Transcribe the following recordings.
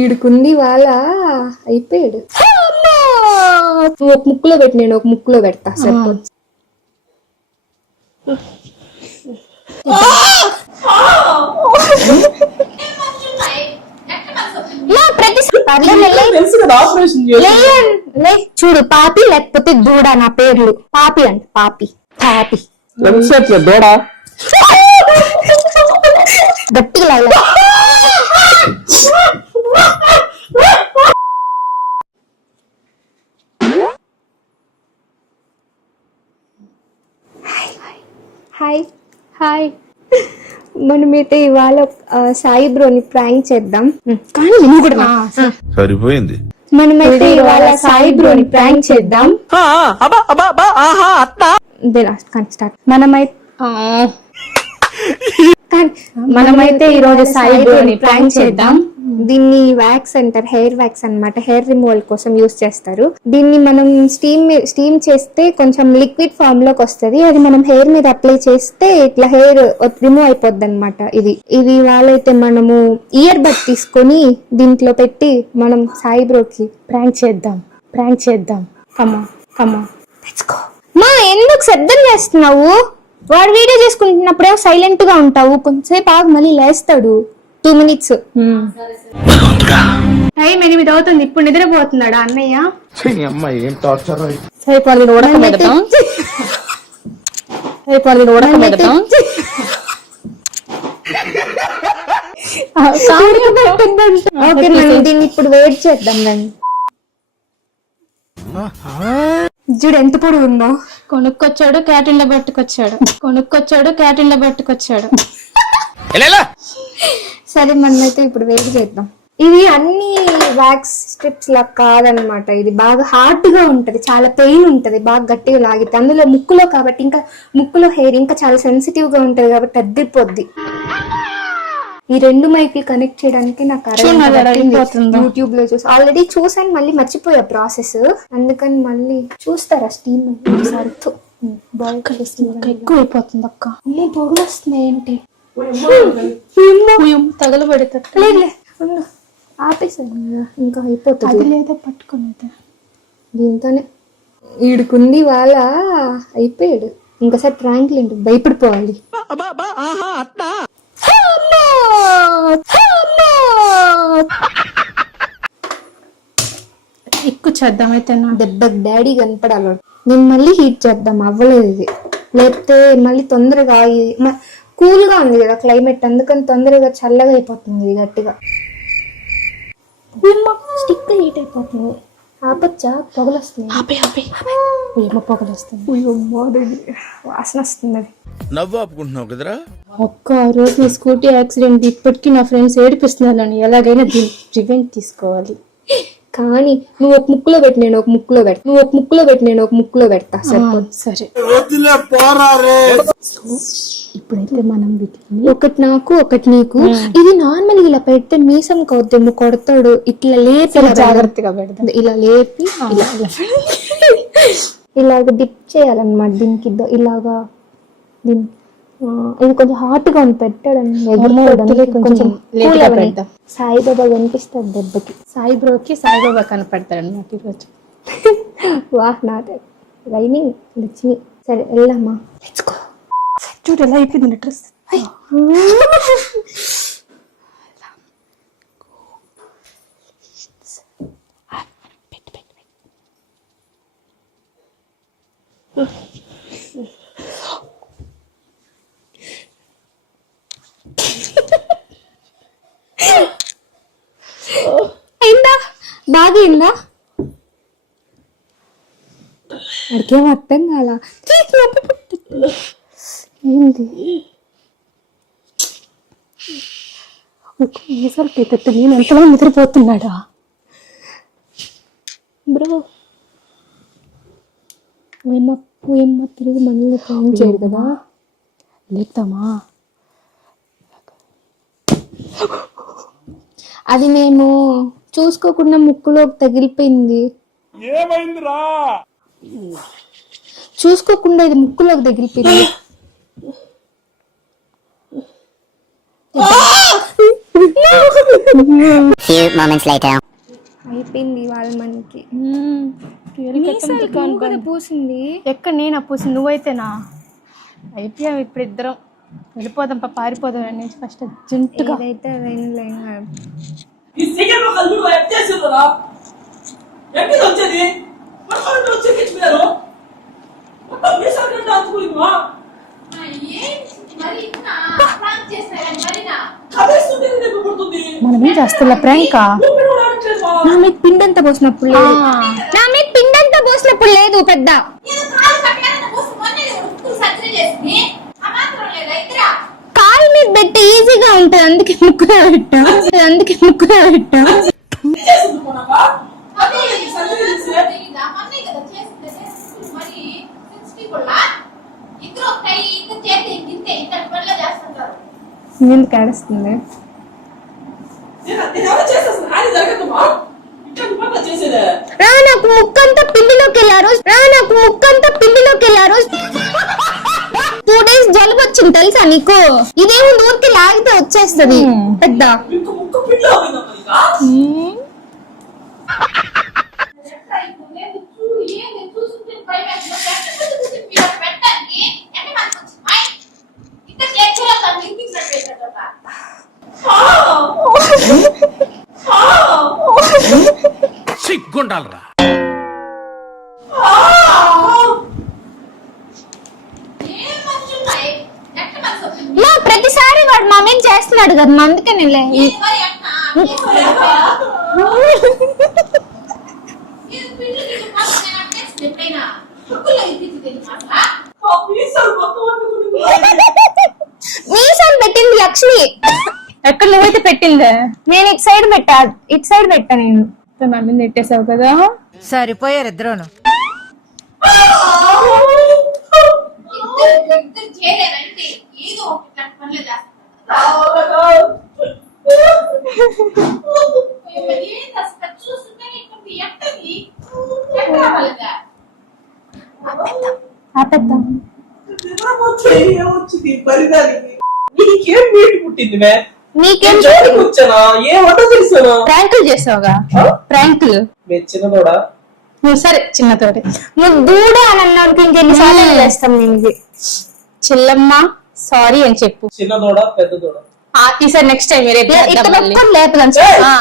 ఈడుకుంది వాళ్ళ అయిపోయాడు. నువ్వు ఒక ముక్కులో పెట్టి నేను ఒక ముక్కులో పెడతా సరిపోతుంది. చూడు పాపి లేకపోతే దూడ నా పేర్లు. పాపి అంట పాపి పాపి దూడ గట్టిగా లాగా. హాయ్ హాయ్, మనమైతే ఇవాళ సాయి బ్రోని ప్రాంక్ చేద్దాం. కానీ నువ్వు కూడా సరిపోయింది. మనమైతే ఇవాళ సాయి బ్రోని ప్రాంక్ చేద్దాం. మనమైతే ఈరోజు సాయి బ్రోని ప్రాంక్ చేద్దాం. దీన్ని వ్యాక్స్ అంటారు, హెయిర్ వ్యాక్స్ అన్నమాట. హెయిర్ రిమూవల్ కోసం యూస్ చేస్తారు. దీన్ని మనం స్టీమ్ చేస్తే కొంచెం లిక్విడ్ ఫామ్ లోకి వస్తుంది. అది మనం హెయిర్ మీద అప్లై చేస్తే ఇట్లా హెయిర్ రిమూవ్ అయిపోద్ది అనమాట. ఇది వాళ్ళైతే మనము ఇయర్ బడ్ తీసుకొని దీంట్లో పెట్టి మనం సాయి బ్రోకి ప్రాంక్ చేద్దాం. మా ఎందుకు శబ్దం చేస్తున్నావు? వాడు వీడియో చేసుకుంటున్నప్పుడే సైలెంట్ గా ఉంటావు. కొంచెంసేపు ఆగి మళ్ళీ లేస్తాడు. 2 minutes. 8 అవుతుంది. ఇప్పుడు నిద్రపోతున్నాడా అన్నయ్య? దీన్ని ఇప్పుడు వెయిట్ చేద్దాం. చూడు ఎంత పొడుగు ఉందో. కొనుక్కొచ్చాడు క్యాటీన్ లో పట్టుకొచ్చాడు. సరే మనమైతే ఇప్పుడు వెయిట్ చేద్దాం. ఇవి అన్ని వ్యాక్స్ స్ట్రిప్స్ లా కాదనమాట. ఇది బాగా హార్డ్ గా ఉంటది, చాలా పెయిన్ ఉంటది, బాగా గట్టిగా లాగితే. అందులో ముక్కులో కాబట్టి ఇంకా ముక్కులో హెయిర్ ఇంకా చాలా సెన్సిటివ్ గా ఉంటది కాబట్టి అద్దిపోద్ది. ఈ 2 మైకులు కనెక్ట్ చేయడానికి నాకు యూట్యూబ్ లో చూసి ఆల్రెడీ చూసాను, మళ్ళీ మర్చిపోయా ప్రాసెస్. అందుకని మళ్ళీ చూస్తారా స్టీమ్ ఎక్కువ అయిపోతుంది అక్క. అమ్మో పొగలు వస్తున్నాయి ఏంటి? తగలబెడతాడు. ఆపేసాను ఇంకా అయిపోతుంది. లేదా పట్టుకుని దీంతోనే ఈడుకుంది వాళ్ళ అయిపోయాడు. ఇంకోసారి ప్రాంక్లు ఏంటి భయపడిపోవాలి. ఎక్కువ చేద్దాం అయితే దెబ్బకి డాడీ కనపడాలి. నేను మళ్ళీ హీట్ చేద్దాం. అవ్వలేదు ఇది, లేకపోతే మళ్ళీ తొందరగా కూల్ గా ఉంది కదా క్లైమేట్, అందుకని తొందరగా చల్లగా అయిపోతుంది. ఇది గట్టిగా స్టిక్ హీట్ అయిపోతుంది. ఆపచ్చా? పొగలు వస్తుంది. పొగలు వస్తుంది. వాసన వస్తుంది. అది నవ్వు ఆపుకుంటున్నావు కదరా. ఒక్క రోజు స్కూటీ యాక్సిడెంట్ ఇప్పటికీ నా ఫ్రెండ్స్ ఏడిపిస్తున్నాను. ఎలాగైనా దీన్ని ప్రివెంట్ తీసుకోవాలి. కానీ నువ్వు ఒక ముక్కులో పెట్టి నేను ఒక ముక్కులో పెడతా సరిపోతుంది. సరే ఇప్పుడైతే మనం ఒకటి నాకు ఒకటి నీకు. ఇది నార్మల్ ఇలా పెడితే మీసం కొద్దేమో కొడతాడు. ఇట్లా లేపి జాగ్రత్తగా పెడతాడు. ఇలా లేపి ఇలాగ డిప్ చేయాలన్నమాట దీనికి. ఇలాగా ఇది కొంచెం హాట్ గా ఉంది పెట్టాడు. కొంచెం సాయిబాబా కనిపిస్తాడు దెబ్బకి. సాయి బ్రోకి సాయిబాబా కనపడతాడు అన్నమాట ఈరోజు. వాహ్ నాట్ రైమింగ్ లక్ష్మి. సరే వెళ్ళమ్మా. చూడు ఎలా అయిపోయింది డ్రెస్. అయిందా? బాగా అయిందా? అడికేం అర్థం కాల. ఏంది నేను ఎంతలో నిద్రపోతున్నాడా బ్రో? ఏమో తిరిగి మనల్ని ఫోన్ చేయడు కదా. లేపుతామా? అది మేము చూసుకోకుండా ముక్కులోకి తగిలిపోయింది. ఏమైందిరా? చూసుకోకుండా ఇది ముక్కులోకి తగిలిపోయింది. Few moments later. అయిపోయింది వాళ్ళ మనకి మీసాలు నువ్వు కదా పూసింది. ఎక్కడ నేను పూసింది నువ్వైతేనా? అయిపోయాం ఇప్పుడు ఇద్దరం. వెళ్ళిపోదాం పారిపోదాం అని ఫస్ట్ జంటుగా. ఏదైతే అదైనా ఈ సీక్రెట్ ఒక అల్లుడు ఎత్తేసిందిరా. ఎక్కడ వచ్చేది? పక్కన వచ్చేది మీరు. మొత్తం మీ సర్కంట అంటుకునివా? మరి ఇన్నా ప్రాంక్ చేస్తారని మరినా. కదేస్తుంది నీకు పడుతుంది. మనం ఏం చేస్తున్నా ప్రాంకా? నా మీద పిండంతా పోసినప్పుడు లేదు. నా మీద పిండంతా పోసినప్పుడు లేదు పెద్ద. నేను కాలు కట్టాలని పోసి మొన్నే ఉక్కు సర్జరీ చేసి ఆ మాత్రం లేదా ఇద్దరా కాలు మీద పెట్టి ఈజీగా ఉంటుంది, అందుకే ముక్కులో పెట్టా. చేసింది కొనక. అదే సర్జరీ చేసి ఇదా మొన్నే కదా చేసింది మరి 60 కొల్లా ఇద్దరు కై ఇద్దరు చేతి ఇంతే ఇద్దరు పళ్ళ చేస్తుంటారు. ఎందుకు ఏడుస్తుంది? నేను ఎవరు చేసేస్తాను అది జరగదుమా. ఇక్కడ పట్ల చేసేదే. నాకు ముక్కంతా పిండిలోకి వెళ్ళారు. 2 days జలుబు వచ్చింది తెలుసా నీకు? ఇదేమో ఊరికి లాగితే వచ్చేస్తది పెద్ద. మీకు ముక్కు పిల్ల అవుతుందా? నేను చూస్తుంటే భయమేస్తుంది. మీరు పెట్టడానికి ఎంత మంది వచ్చింది ఇద్దరు చేతిలో తను ఇంటికి పెట్టేటట్టు సిగ్గుండాలరా. ప్రతిసారి వాడు మా మీద చేస్తున్నాడు కదా, అందుకే నేను మీసాలు పెట్టింది లక్ష్మి. ఎక్కడ నువ్వైతే పెట్టిందే? నేను ఇటు సైడ్ పెట్టా నేను. నా మీద నెట్టేసావు కదా. సరిపోయారు ఇద్దరును. ఇద్దరు చేయలేదంటే ఏదో ఒక పనులు చేస్తారు. చూస్తుంటే ఎక్కడి ఎక్కడ ఆపేద్దాం. వచ్చింది పరిదానికి. నీకేం వీడి పుట్టింది మే? నీకేం జోలికి వచ్చానా? ఏ వంట చేసానా? ప్రాంకులు చేసావుగా. ప్రాంకులు చిన్నదోడా. నువ్వు సరే చిన్నతోటి. నువ్వు దూడ అని అన్నాడు ఇంకెన్నిసార్లు చేస్తాం నేను ఇది. చెల్లమ్మ సారీ అని చెప్పు. చిన్నదోడ పెద్దదోడ. ఈసారి నెక్స్ట్ టైం లేపుదాం.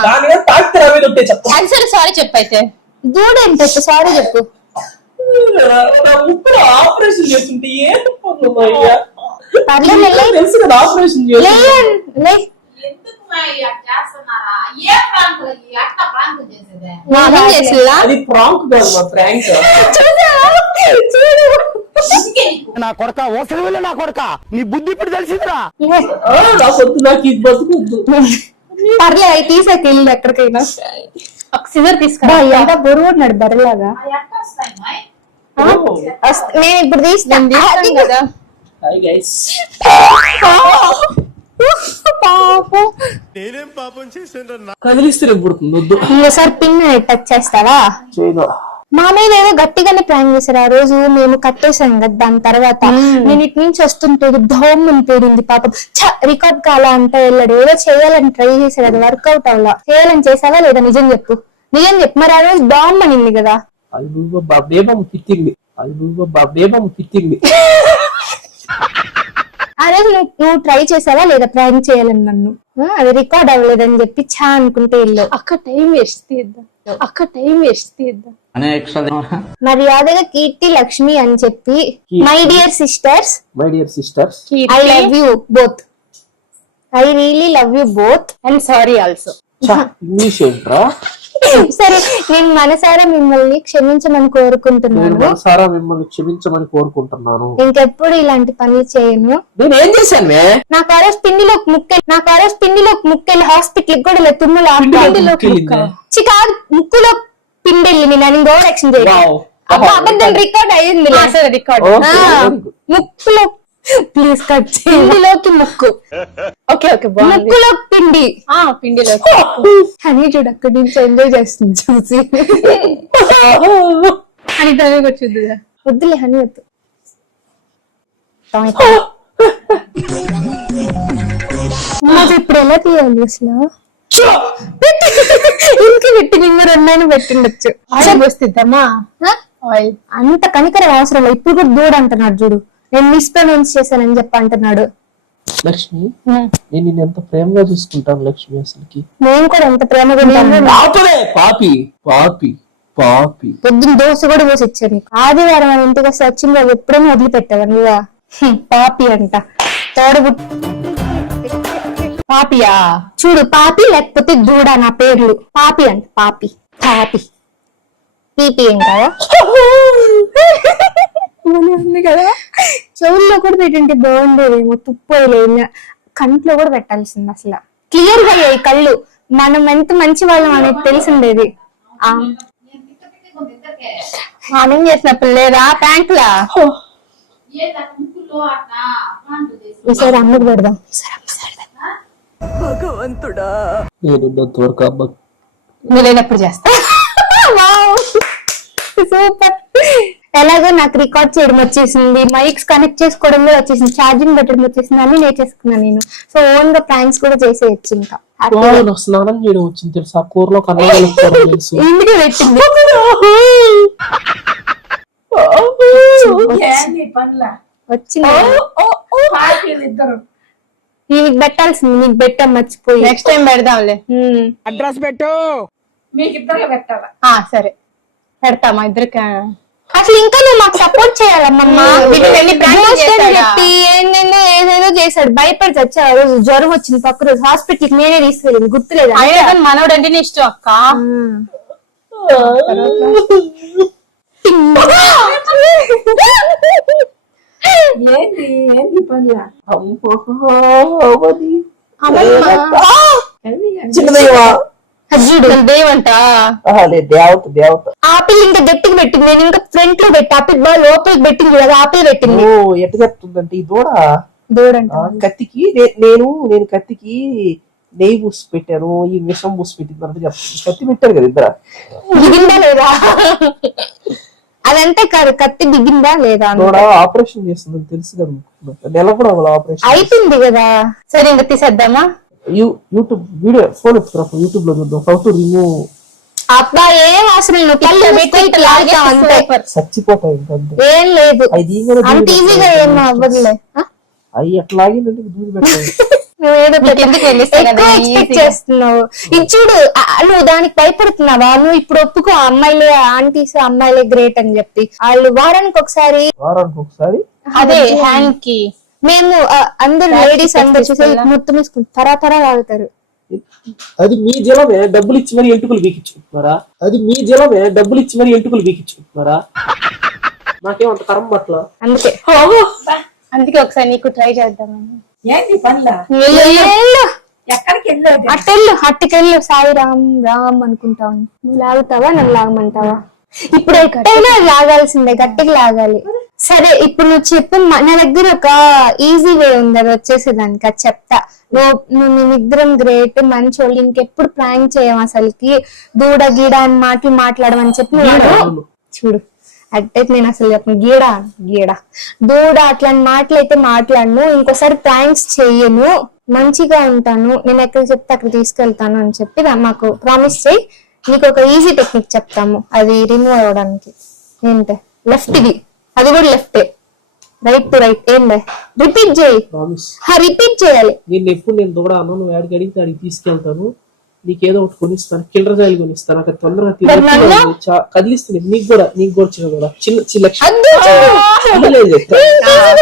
దానిగా తాకితే రవి ఉంటే చెప్పు. సరే సారీ చెప్పు అయితే. దూడ ఏంటి సారీ చెప్పు. ముక్కులో ఆపరేషన్ చేస్తుంటే ఏం అయ్యా పర్లేదు తెలుసు కదా ఆపరేషన్ చేస్తుంటే. ఎందుకు చేస్తున్నారా? ఏ ప్రాంతాలు అట్ట ప్రాంతం చేసేదే? అది ప్రాంక్ కాదు మా ప్రాంక్. నా కొడక ఓసరి వెళ్ళి నా కొడక నీ బుద్ధి ఇప్పుడు తెలిసిందిరా. నాకొద్దు, నాకు ఇది బతుకొద్దు. పర్లేదు అవి తీసాక వెళ్ళి ఎక్కడికైనా. ఒక సిజర్ తీసుకురా. ఎంత బరువు ఉన్నాడు బర్రెలాగా. ఎట్ట వస్తాయి మాయ్? నేను ఇప్పుడు తీస్తాను కదా. Hi guys. నేనేం పాపం చేశాను? కదిలిస్తే పుడుతుంది. వద్దు. ఇంకోసారి పిన్ టచ్ చేస్తావా? చేయదు. మా మీద ఏదో గట్టిగానే ప్రాంక్ చేశారు ఆ రోజు. మేము కట్టేసాం కదా, దాని తర్వాత నేను ఇటు నుంచి వస్తుంటే ధోమ్ అని పేడింది పాపం. రికార్డ్ కాలా అంటే వెళ్ళాడు. ఏదో చేయాలని ట్రై చేశాడు, అది వర్కౌట్ అవ్వాలా. చేయాలని చేసావా లేదా? నిజం చెప్పు. మరి ఆ రోజు బాంబ్ అనింది కదా. తిట్టింది. ఆ రోజు నువ్వు ట్రై చేసావా లేదా ప్రాంక్ చేయాలని నన్ను? అది రికార్డ్ అవ్వలేదని చెప్పి అనుకుంటే వెళ్ళు. అక్క టైం వేస్ట్ తీద్దాం. మర్యాదగా కీర్తి లక్ష్మి అని చెప్పి my dear sisters I love you both. I really love you both and sorry also. English ఏంట్రా? సరే, నేను మనసారా మిమ్మల్ని క్షమించమని కోరుకుంటున్నాను. ఇంకెప్పుడు ఇలాంటి పనులు చేయను. నేను ఏం చేశాను? నాకు ఆ రోజు పిండిలోకి ముక్కెళ్ళి హాస్పిటల్ కూడా లేదు. తుమ్ములు కాదు, ముక్కులో పిండెళ్ళి నేను గోవర్ యాక్షన్ చేయలేదు. అబద్ధం రికార్డ్ అయ్యింది. ముక్కులో ప్లీజ్ కట్ పిండిలోకి ముక్కు. ఓకే ముక్కులో పిండి. పిండిలో హనీ చూడు అక్కడి నుంచి ఎంజాయ్ చేస్తుంది చూసి. అని తనే వచ్చింది. వద్దులే హనీ వద్దు. అది ఇప్పుడు ఎలా తీయాలి అసలు? ఇంక పెట్టి నేను రెండైనా పెట్టిండొచ్చు. ఆయిల్ పోస్తుందమ్మా. ఆ? అంత కనికరం అవసరం లేదు. ఇప్పుడు కూడా దూడ అంటున్నాడు చూడు, నేను మిస్ప్రొనౌన్స్ చేశానని చెప్పి అంటున్నాడు. లక్ష్మి నేను నిన్ను ఎంత ప్రేమగా చూసుకుంటాను లక్ష్మి, అసలుకి నేను కూడా ఎంత ప్రేమగా ఉంటాను. పాపి పాపి పాపి. పొద్దున్న దోశ కూడా పోసి ఇచ్చాను నీకు. ఆదివారం మన ఇంటికి వస్తే వచ్చింది అది ఎప్పుడైనా వదిలిపెట్టావా నువ్వా? పాపి అంట తోడబుట్టు. పాపియా? చూడు, పాపి లేకపోతే దూడ నా పేర్లు. పాపి అంట, పాపి పాపి. పీపీ ఏం కదా ఉంది కదా. చెవుల్లో కూడా పెట్టింటే బాగుండేదేమో. తుప్పు లేదు, కంట్లో కూడా పెట్టాల్సింది. అసలు క్లియర్ గా అయ్యాయి కళ్ళు. మనం ఎంత మంచి వాళ్ళం అనేది తెలిసిండేది. మార్నింగ్ చేసినప్పుడు లేదా ప్యాంక్లా? ముక్కులో అట్లా ఈసారి అమ్మకు పెడదాం. నేనున్నంత వరకు అమ్మ నువ్వు లేనప్పుడు చేస్తా. సూపర్. ఎలాగో నాకు రికార్డ్ చేయడం వచ్చేసింది, మైక్స్ కనెక్ట్ చేసుకోవడం కూడా వచ్చేసింది, ఛార్జింగ్ పెట్టడం వచ్చేసింది, అన్ని నేర్చేసుకున్నాను నేను. సో ఓన్ గా ప్రాంక్స్ కూడా చేసేయచ్చు. ఇంకా నాకు స్నానం చేయడం వచ్చింది తెలుసు, ఆ కూరలో కన్నా తెలుసు. ఇందుకే పెట్టింది. వచ్చింది నీకు పెట్టాల్సింది, నీకు పెట్టాం మర్చిపోయి. Next time పెడదాంలే. అడ్రస్ పెట్టు. మీకు ఇద్దరు పెట్టాలా? సరే పెడతామా ఇద్దరికి. అసలు ఇంకా నువ్వు మాకు సపోర్ట్ చేయాలమ్మా. చెప్పి ఏదేదో చేశాడు, భయపడి వచ్చాడు. ఆ రోజు జ్వరం వచ్చింది, పక్క రోజు హాస్పిటల్ నేనే తీసుకెళ్ళింది, గుర్తులేదు. మనోడు అంటే ఇష్టం అక్క. ఏంది ఏంది పనులా? దేవంట దేవత దేవత. ఆపిల్ ఇంకా గట్టికి పెట్టింది, నేను ఇంకా ఫ్రంట్ లో పెట్టి ఆపిల్ బాగా లోపలికి పెట్టింది కదా, ఆపిల్ పెట్టింది. ఓ ఎట్ట చెప్తుందంటే ఈ దూడ దూడంట. కత్తికి నేను కత్తికి నెయ్యి పూసి పెట్టాను, ఈ విషం పూసి పెట్టింది అంటే చెప్తాను. కత్తి పెట్టారు కదా ఇద్దరు. దిగిందా లేదా అదంటే కాదు, కత్తి దిగిందా లేదా. దూడ ఆపరేషన్ చేస్తుందని తెలుసు కదా, నెల కూడా ఆపరేషన్ అయిపోయింది కదా. సరే ఇంకా తీసేద్దామా? యూట్యూబ్ వీడియో ఫోన్ ఎత్తుకురా, యూట్యూబ్ లో చూద్దాం. How to remove. అబ్బా ఏం అవసరం లేదు, కళ్ళు పెట్టి ఇట్లా లాగుతాం అంతే. చచ్చిపోతాయి ఇంకా అంతే. ఏం లేదు, అది అంత ఈజీగా ఏం అవ్వదులే. అవి ఎట్లా లాగిందంటే దూది పెట్టాయి. నువ్వేదో ఎక్కువ ఎక్స్పెక్ట్ చేస్తున్నావు. ఇది చూడు, నువ్వు దానికి భయపడుతున్నావా? నువ్వు ఇప్పుడు ఒప్పుకో, అమ్మాయిలే ఆంటీస్ అమ్మాయిలే గ్రేట్ అని చెప్పి. వాళ్ళు వారానికి ఒకసారి అదే హ్యాండ్ కి మేము అందరు లేడీస్ అందరు చూసి మొత్తం వేసుకుంటారు, తరా తాగుతారు. అది మీ జలమే డబ్బులు ఇచ్చి మరి ఎంటుకలు బీకించుకుంటున్నారా? అది మీ జలమే డబ్బులు ఇచ్చి మరి ఎంటుకలు బీకించుకుంటున్నారా? నాకేమంత కరం పట్ల. అందుకే ఒకసారి నీకు ట్రై చేద్దామని. ఏంది పనులా? ఎక్కడికి వెళ్ళావు? అట్టుకెళ్ళు సాయి రామ్ రామ్ అనుకుంటావు. నువ్వు లాగుతావా, నన్ను లాగమంటావా? ఇప్పుడు ఎట్టయినా లాగాల్సిందే, గట్టిగా లాగాలి. సరే ఇప్పుడు నువ్వు చెప్పు, నా దగ్గర ఒక ఈజీ వే ఉంది, అది వచ్చేసేదానికి. అది చెప్తా. నువ్వు మేమిద్దరం గ్రేట్, మంచి వాళ్ళు, ఇంకెప్పుడు ప్రాంక్ చేయం అసలుకి. దూడ గీడ అని మాట్లాడమని చెప్పి చూడు. అంటే నేను అసలు చెప్పను, గీడ దూడ అట్లాంటి మాటలైతే మాట్లాడను. ఇంకోసారి ప్రాంక్స్ చెయ్యను, మంచిగా ఉంటాను, నేను ఎక్కడ చెప్తే అక్కడ తీసుకెళ్తాను అని చెప్పి మాకు ప్రామిస్ చేయి. నీకు ఒక ఈజీ టెక్నిక్ చెప్తాము, అది రిమూవ్ అవ్వడానికి. ఏంటే లెఫ్ట్ ది, అది కూడా లెఫ్టే, రైట్ టు రైట్. ఏం రిపీట్ చేయి, రిపీట్ చేయాలి. నేను దూడ అన్న, నువ్వు ఆడికి అడిగితే అడిగి తీసుకెళ్తాను, నీకేదో ఒకటి కొనిస్తాను, కిండర్ జాయిల్ కొనిస్తాను. అక్కడ తొందరగా కదిలిస్తుంది. నీకు కూడా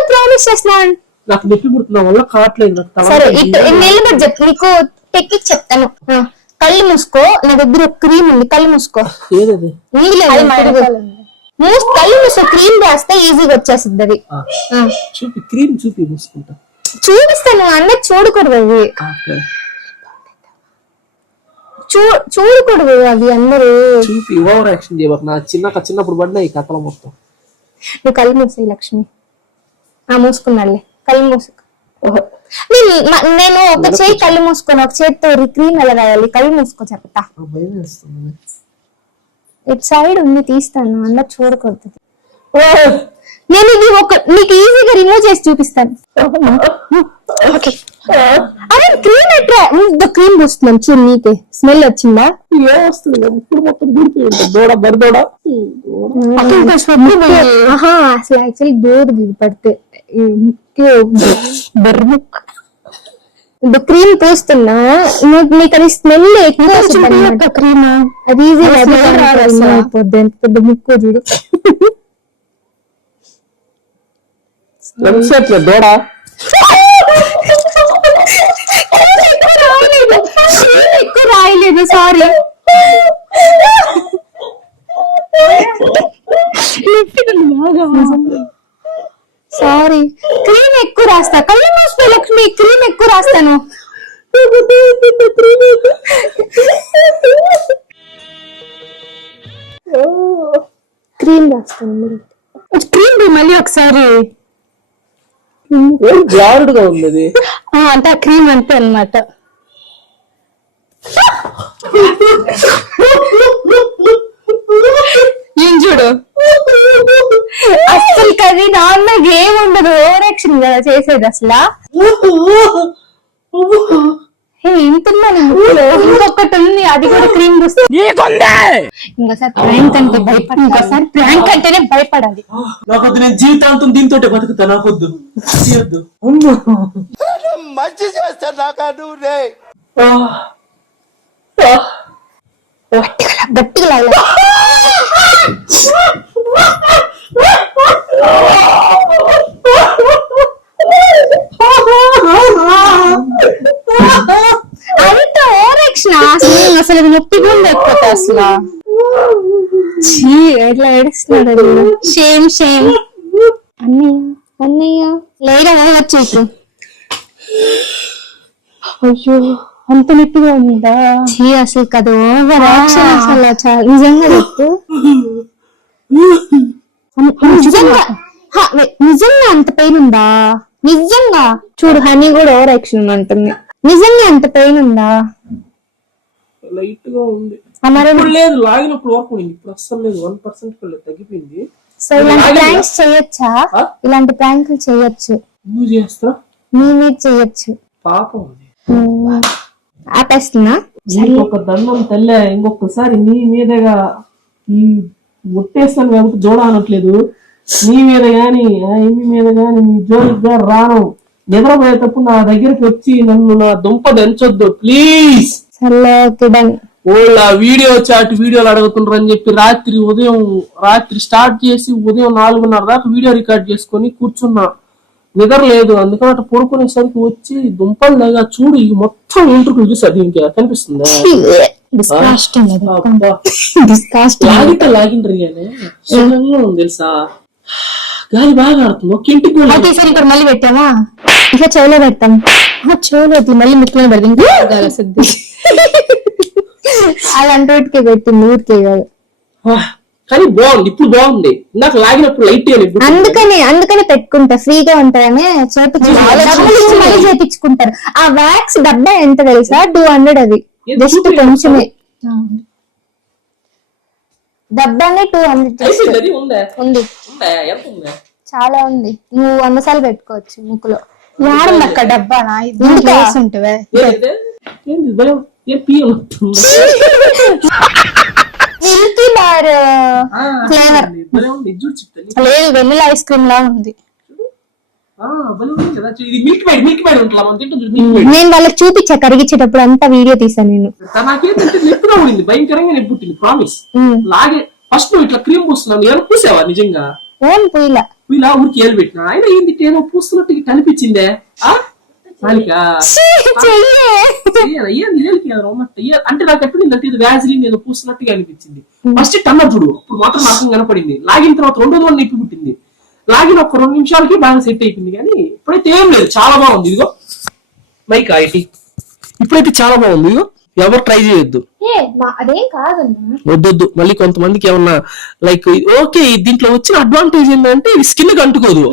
ప్రామిస్ చేస్తున్నాను. నాకు నొప్పి పుడుతున్నా వల్ల కావట్లేదు. సరే నిలబడి చెప్పు, నీకు టెక్నిక్ చెప్తాను. కళ్ళు మూసుకో, నా దగ్గర ఒక క్రీమ్ ఉంది, కళ్ళు మూసుకో. ఏదది? కళ్ళు మూసుకో, క్రీమ్ రాస్తే ఈజీగా వచ్చేస్తుంది అది. చూపి, క్రీమ్ చూపి మూసుకుంటా. చూపిస్తాను అన్నది, చూడకూడదు అవి, చూడకూడదు అవి అందరూ. చూపి ఓవర్ యాక్షన్ చేయబాకు. నా చిన్నప్పుడు పడినా ఈ కథలో మొత్తం. నువ్వు కళ్ళు మూసాయి లక్ష్మి. మూసుకున్నాడులే, కళ్ళు మూసుకో. నేను ఒక చేయి కళ్ళు మూసుకొని, ఒక చేతితో క్రీమ్ ఎలా రాయాలి, కళ్ళు మూసుకో చెప్తా. ఇటు సైడ్ ఉంది, తీస్తాను, అన్న చూడకూడదు. నేను ఇది నీకు ఈజీగా రిమూవ్ చేసి చూపిస్తాను. ఓకే అరే క్రీమ్ ఎట్రా క్రీమ్ పూస్తున్నాను చూడు, నీకే స్మెల్ వచ్చిందా? ఏం వస్తుంది ఇప్పుడు మొత్తం దూరిపోయి ఉంటుంది దూడ బరిదోడ. అసలు యాక్చువల్లీ దూరది పడితే బర్ముక్ క్రీమ్ పూస్తున్నా, నీకు అది స్మెల్ ఎక్కువ క్రీమ్, అది ఈజీగా అయిపోద్ది. ఎంత పెద్ద ముక్కు చూడు. దూడ ఎక్కువ రాయలేదు, సారీ. సారీ, క్రీమ్ ఎక్కువ రాస్తా. కళ్ళు మూసిపోయి లక్ష్మి, క్రీమ్ ఎక్కువ రాస్తాను. క్రీమ్ రాస్తాను. క్రీమ్ మళ్ళీ ఒకసారి జారుడుగా ఉంది. అంటే ఆ క్రీమ్ అంతే అన్నమాట. ఏం చూడు, అసలు కది నార్మల్ ఏముండదు, ఓవర్ యాక్షన్ కదా చేసేది అసలు. ఇంతున్నా ఇంకొకటి ఉంది, అది కూడా క్రీమ్ ఇంకోసారి ప్రాంక్ అంటే భయపడ, ఇంకోసారి ప్రాంక్ అంటేనే భయపడాలి. నాకొద్దు, నేను జీవితాంతం దీంతో బతుకుతా. నాకొద్దు. మంచి చేస్తా నాకా నువ్వు రే. గట్టిగా లాగలా. అంత ఓవర్ యాక్షన్ అసలు నొప్పి కూడా లేకపోతే అసలు. ఎట్లా ఏడుస్తున్నాడు. Shame shame. అన్నయ్య లేదా వచ్చేసి. అయ్యో అంత నొప్పిగా ఉందా? అసలు కదా ఓవర్ యాక్షన్ అసలు. చాలా నిజంగా చెప్పు, నిజంగా అంత పెయిన్ ఉందా? నిజంగా చూడు, హనీ కూడా ఓవర్ యాక్షన్ అంటుంది. నిజంగా అంత పెయిన్ ఉందా? లైట్ గా ఉంది. లేదు లాగినప్పుడు వరకు ఇప్పుడు అస్సలు లేదు. 1% తగ్గిపోయింది. సో ఇలాంటి ప్రాంక్స్ చేయొచ్చా? ఇలాంటి ప్రాంకులు చేయొచ్చు. నువ్వు చేస్తా, నీ మీద చేయొచ్చు. పాపం ఆపేస్తున్నా. ఒక దండం తల్లే, ఇంకొకసారి నీ మీదగా ఈ ముట్టేస్తాను కాబట్టి జోడ అనట్లేదు. నీ మీద గాని ఏమి మీద గాని నీ జోలిగా రాను. నిద్రపోయేటప్పుడు నా దగ్గరికి వచ్చి నన్ను నా దుంప దంచొద్దు ప్లీజ్. ఓళ్ళ వీడియో చాట్ వీడియోలు అడుగుతుండ్రు అని చెప్పి రాత్రి స్టార్ట్ చేసి ఉదయం 4:30 దాకా వీడియో రికార్డ్ చేసుకొని కూర్చున్నా. నిద్ర లేదు, అందుకని అటు పడుకునేసరికి వచ్చి దుంపలు లాగా చూడు, ఈ మొత్తం ఇంటర్వ్యూ చూసి అది ఇంకా కనిపిస్తుందా? లాగిండ్రిగానే తెలుసా, గాలి బాగా ఆడుతుంది. ఒక ఇంటికి ఇక్కడ మళ్ళీ పెట్టామా? ఇట్లా చెవులో పెడతాం. చెవులో మళ్ళీ ముక్కులో పెడతాం. అలాంటి వాటికి పెట్టింది, ఊరికే కాదు. కానీ బాగుంది, ఇప్పుడు బాగుంది. నాకు లాగినప్పుడు లైట్ అందుకని పెట్టుకుంటా, ఫ్రీగా ఉంటాయని చేపించుకుంటారు. ఆ వ్యాక్స్ డబ్బా ఎంత తెలుసా? 200. అది జస్ట్ కొంచెమే. డబ్బానే 200 ఉంది. చాలా ఉంది. నువ్వు 100 సార్లు పెట్టుకోవచ్చు ముక్కులో. వాడమ్మక్క డబ్బానా? ఉంటువే మిల్కీ బార్ ఫ్లేవర్ లేదు, వెనిలా ఐస్ క్రీమ్ లా ఉంది. నేను వాళ్ళకి చూపించా కరిగించేటప్పుడు, అంతా వీడియో తీసాను నేను. నాకేంటంటే నెప్పుగా ఉండింది, భయంకరంగా నెప్పు పుట్టింది. ప్రామిస్. లాగే ఫస్ట్ నువ్వు ఇట్లా క్రీమ్ పూస్తున్నావు, ఏమైనా పూసావా? నిజంగా ఏం పూయలా ఊరికి ఏలు పెట్టినా ఆయన ఏంది ఏదో పూస్తున్నట్టు కనిపించిందే. అంటే నాకు ఎప్పుడు ఇది వ్యాజిలిన్ ఏదో పూస్తున్నట్టుగా అనిపించింది. ఫస్ట్ టన్నర్ చూడు, ఇప్పుడు మాత్రం నాకు కనపడింది. లాగిన తర్వాత 2 రోజులు నొప్పి పుట్టింది. లాగిన ఒక 2 నిమిషాలకి బాగా సెట్ అయిపోయింది. కానీ ఇప్పుడైతే ఏం లేదు, చాలా బాగుంది. ఇదిగో మైక్ ఐటీ ఇప్పుడైతే చాలా బాగుంది. ఇదిగో ఎవరు ట్రై చేయొద్దు, అదేం కాదన్నా. వద్దొద్దు. మళ్ళీ కొంతమందికి ఏమన్నా లైక్ ఓకే దీంట్లో వచ్చిన అడ్వాంటేజ్ ఏంటంటే ఇది స్కిన్ కి అంటుకోదు,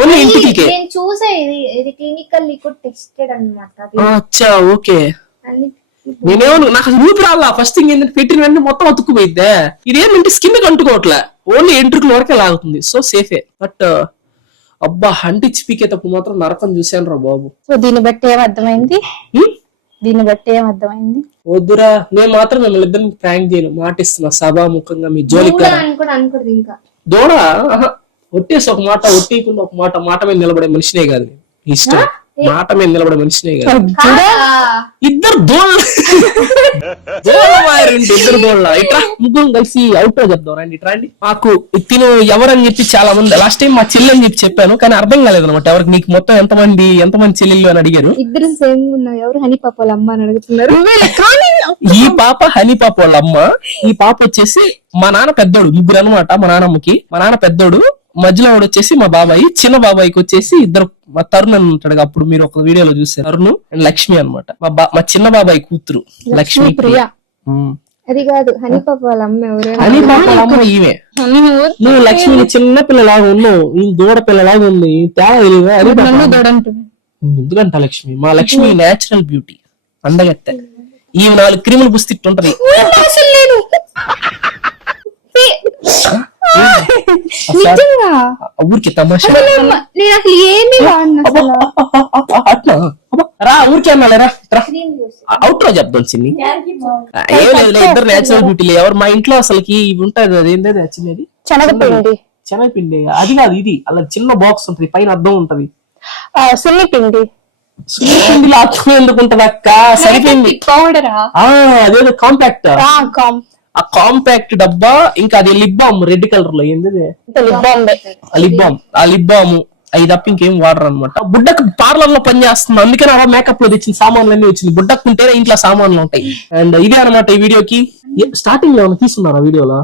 ఓన్లీ ఇంటికి. నేను చూసా, ఇది క్లినికల్ లిక్విడ్ టెస్టెడ్ అన్నమాట. అచ్చా ఓకే. నేనేమో నాకు అసలు ఊపి రాలా. ఫస్ట్ థింగ్ ఏంటంటే పెట్టిన వెంటనే మొత్తం అతుక్కుపోయిద్దే. ఇదేంటంటే స్కిన్ అంటుకోవట్లే, ఓన్లీ ఎంట్రుకుల వరకే లాగుతుంది. సో సేఫే. బట్ అబ్బా హంటిచ్చి పీకేటప్పుడు మాత్రం నరకం చూశాను రా బాబు. సో దీన్ని బట్టి ఏమర్థమైంది? దీన్ని బట్టి ఏమర్థమైంది? వద్దురా, నేను మాత్రం మిమ్మల్ని ఇద్దరిని ప్రాంక్ చేయను, మాటిస్తున్నా సభాముఖంగా. మీ జోలికి అనుకోదు ఇంకా దూడ ఒట్టేసి ఒక మాట, ఒట్టేయకుండా ఒక మాట, మాట మీద నిలబడే మనిషినే కాదు నేను. ఇష్టం మాట మీద నిలబడే మనిషినే కాదు. ఇద్దరు దోళ్ళ ఇద్దరు దోళ్ళ ఇట్లా ముగ్గురు కలిసి అవుట్ చెప్దాం రండి. ఇట్లా రండి. మాకు తిను ఎవరని చెప్పి చాలా మంది లాస్ట్ టైం మా చెల్లి అని చెప్పి చెప్పాను, కానీ అర్థం కాలేదు అనమాట ఎవరికి. నీకు మొత్తం ఎంతమంది చెల్లెళ్ళు అని అడిగారు. ఇద్దరు సేమ్ ఉన్నారు. ఎవరు హనీ పాప వాళ్ళ అమ్మ అని అడుగుతున్నారు. ఈ పాప హనీ పాప వాళ్ళ అమ్మ, ఈ పాప వచ్చేసి మా నాన్న పెద్దోడు. ముగ్గురు అనమాట మా నాన్నమ్మకి. మా నాన్న పెద్దోడు, మధ్యలో వాడు వచ్చేసి మా బాబాయ్, చిన్న బాబాయికి వచ్చేసి ఇద్దరు, మా తరుణ్ అని ఉంటాడు, అప్పుడు మీరు ఒక వీడియోలో చూసారు, తరుణ్ అండ్ లక్ష్మి అనమాట. మా చిన్న బాబాయ్ కూతురు లక్ష్మి ప్రియ. అది కాదు హనీ పాప వాళ్ళ అమ్మ ఎవరు? హనీ పాప వాళ్ళ అమ్మ ఈమె. నువ్వు లక్ష్మి చిన్న పిల్లలాగా ఉన్నావు, ఈ దూడ పిల్లలాగా ఉంది. తేడా తెలియదా? ఎందుకంట లక్ష్మి, మా లక్ష్మి నేచురల్ బ్యూటీ, అందగత్తె. ఈ 4 క్రీములు పుస్తిట్టుంటది. ఊరికి తమాషా రా, ఊరికే అన్నాలేరా. అవుట్ లో చెప్తాం చిన్ని. ఏం లేదు, ఇద్దరు నేచురల్ బ్యూటీలే. ఎవరు మా ఇంట్లో అసలుకి ఇవి ఉంటాయి. అదేంటే చిన్నది శనగపిండి. అది కాదు, ఇది అలా చిన్న బాక్స్ ఉంటది, పైన అద్దం ఉంటది. సున్నిపిండి. సున్నిపిండిలో అద్దం ఎందుకు ఉంటది అక్క? సరిపోయింది. పౌడరా? అదేదో కాంపాక్ట్. ఆ కాంపాక్ట్ డబ్బా. ఇంకా అది లిప్ బామ్ రెడ్ కలర్ లో. ఏంది లిప్ బామ్. ఆ లిప్ బామ్ అది తప్ప ఇంకేం వాడరు అనమాట. బుడ్డకు పార్లర్ లో పని చేస్తుంది, అందుకని అలా మేకప్ లో తెచ్చిన సామాన్లు అన్ని వచ్చింది. బుడ్డకు ఉంటేనే ఇంట్లో సామాన్లు ఉంటాయి. అండ్ ఇదే అనమాట ఈ వీడియోకి. స్టార్టింగ్ లో తీసుకున్నారా వీడియోలో?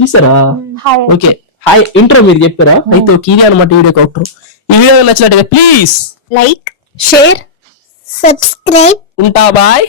తీసారా? ఓకే, హాయ్ ఇంట్రో మీరు చెప్పారా? అయితే ఓకే, ఇదే అనమాట వీడియోకి అవుట్రో. ఈ వీడియో నచ్చినట్టుగా ప్లీజ్ లైక్, షేర్, సబ్స్క్రైబ్. ఉంటా, బాయ్.